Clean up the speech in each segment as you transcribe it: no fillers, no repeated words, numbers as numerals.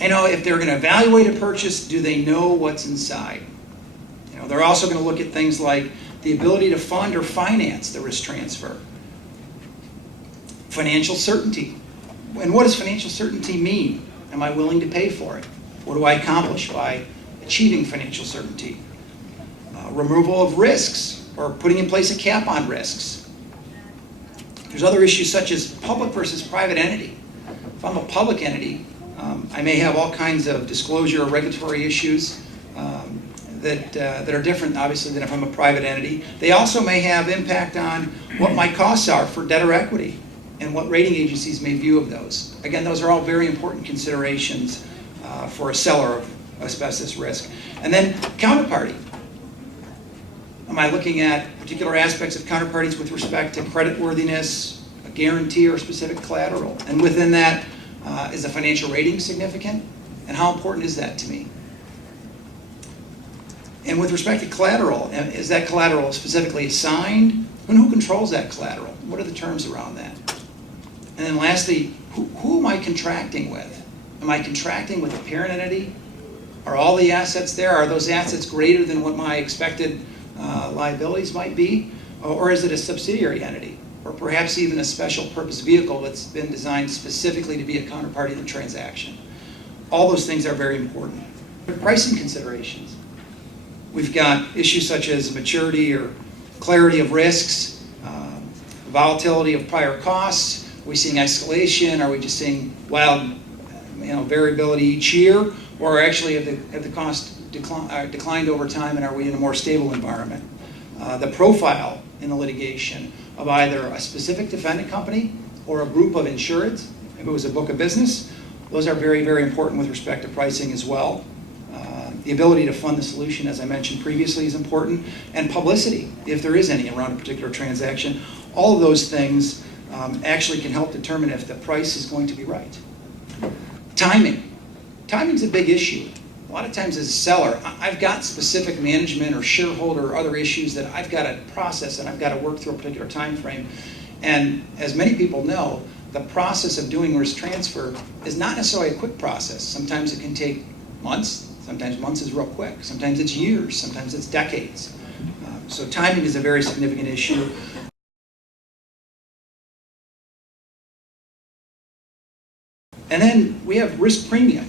If they're going to evaluate a purchase, do they know what's inside? They're also going to look at things like the ability to fund or finance the risk transfer. Financial certainty. And what does financial certainty mean? Am I willing to pay for it? What do I accomplish by achieving financial certainty? Removal of risks, or putting in place a cap on risks. There's other issues such as public versus private entity. If I'm a public entity, I may have all kinds of disclosure or regulatory issues that are different, obviously, than if I'm a private entity. They also may have impact on what my costs are for debt or equity and what rating agencies may view of those. Again, those are all very important considerations for a seller of asbestos risk. And then counterparty. Am I looking at particular aspects of counterparties with respect to creditworthiness, a guarantee, or specific collateral? And within that, is the financial rating significant? And how important is that to me? And with respect to collateral, is that collateral specifically assigned? And who controls that collateral? What are the terms around that? And then lastly, who am I contracting with? Am I contracting with a parent entity? Are all the assets there? Are those assets greater than what my expected liabilities might be? Or is it a subsidiary entity? Or perhaps even a special purpose vehicle that's been designed specifically to be a counterparty in the transaction? All those things are very important. Pricing considerations. We've got issues such as maturity or clarity of risks, volatility of prior costs. Are we seeing escalation? Are we just seeing wild variability each year? Or actually have the cost declined over time, and are we in a more stable environment? The profile in the litigation of either a specific defendant company or a group of insureds, if it was a book of business, those are very, very important with respect to pricing as well. The ability to fund the solution, as I mentioned previously, is important. And publicity, if there is any around a particular transaction. All of those things actually can help determine if the price is going to be right. Timing. Timing's a big issue. A lot of times as a seller, I've got specific management or shareholder or other issues that I've got to process and I've got to work through a particular time frame. And as many people know, the process of doing risk transfer is not necessarily a quick process. Sometimes it can take months. Sometimes months is real quick. Sometimes it's years. Sometimes it's decades. So timing is a very significant issue. And then we have risk premium.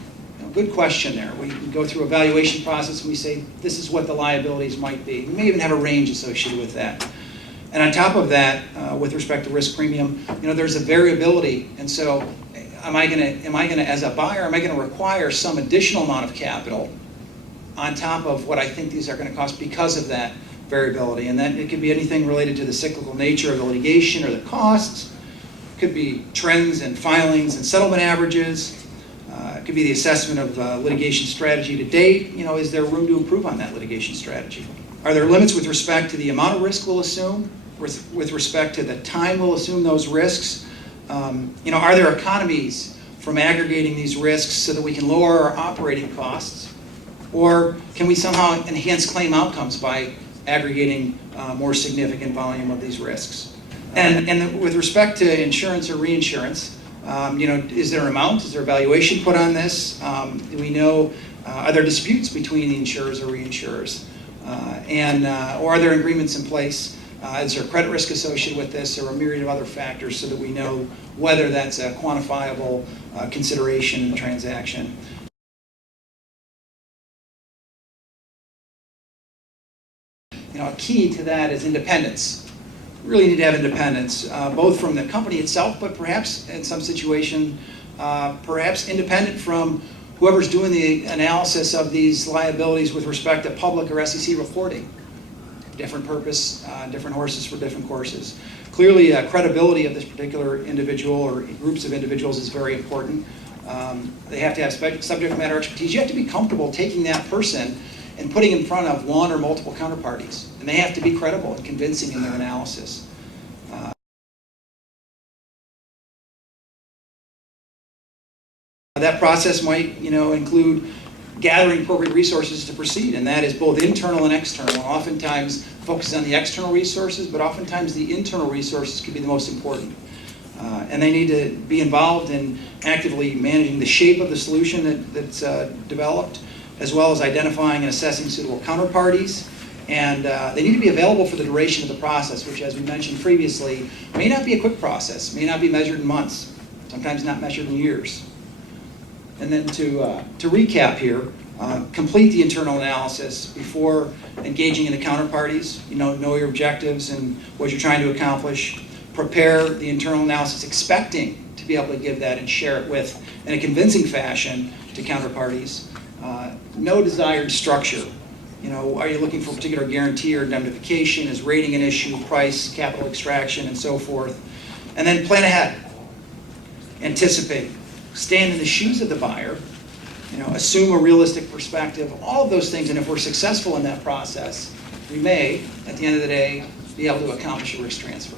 Good question there. We go through a valuation process and we say, this is what the liabilities might be. We may even have a range associated with that. And on top of that, with respect to risk premium, there's a variability. And so am I gonna, as a buyer, am I gonna require some additional amount of capital on top of what I think these are gonna cost because of that variability? And then it could be anything related to the cyclical nature of the litigation or the costs. It could be trends and filings and settlement averages. It could be the assessment of litigation strategy to date. Is there room to improve on that litigation strategy? Are there limits with respect to the amount of risk we'll assume, with respect to the time we'll assume those risks? Are there economies from aggregating these risks so that we can lower our operating costs? Or can we somehow enhance claim outcomes by aggregating more significant volume of these risks? And with respect to insurance or reinsurance, is there an amount? Is there a valuation put on this? Do we know, are there disputes between the insurers or reinsurers? Or are there agreements in place? Is there credit risk associated with this, or a myriad of other factors so that we know whether that's a quantifiable consideration in the transaction? A key to that is independence. We really need to have independence, both from the company itself, but perhaps in some situation, perhaps independent from whoever's doing the analysis of these liabilities with respect to public or SEC reporting. Different purpose, different horses for different courses. Clearly, credibility of this particular individual or groups of individuals is very important. They have to have subject matter expertise. You have to be comfortable taking that person and putting in front of one or multiple counterparties. And they have to be credible and convincing in their analysis. That process might, include gathering appropriate resources to proceed, and that is both internal and external. And oftentimes focuses on the external resources, but oftentimes the internal resources can be the most important. And they need to be involved in actively managing the shape of the solution that's developed, as well as identifying and assessing suitable counterparties. And they need to be available for the duration of the process, which, as we mentioned previously, may not be a quick process, may not be measured in months, sometimes not measured in years. And then to recap here, complete the internal analysis before engaging in the counterparties. Know your objectives and what you're trying to accomplish. Prepare the internal analysis expecting to be able to give that and share it with, in a convincing fashion, to counterparties. No desired structure. Are you looking for a particular guarantee or indemnification? Is rating an issue, price, capital extraction, and so forth? And then plan ahead. Anticipate. Stand in the shoes of the buyer. Assume a realistic perspective. All of those things, and if we're successful in that process, we may, at the end of the day, be able to accomplish a risk transfer.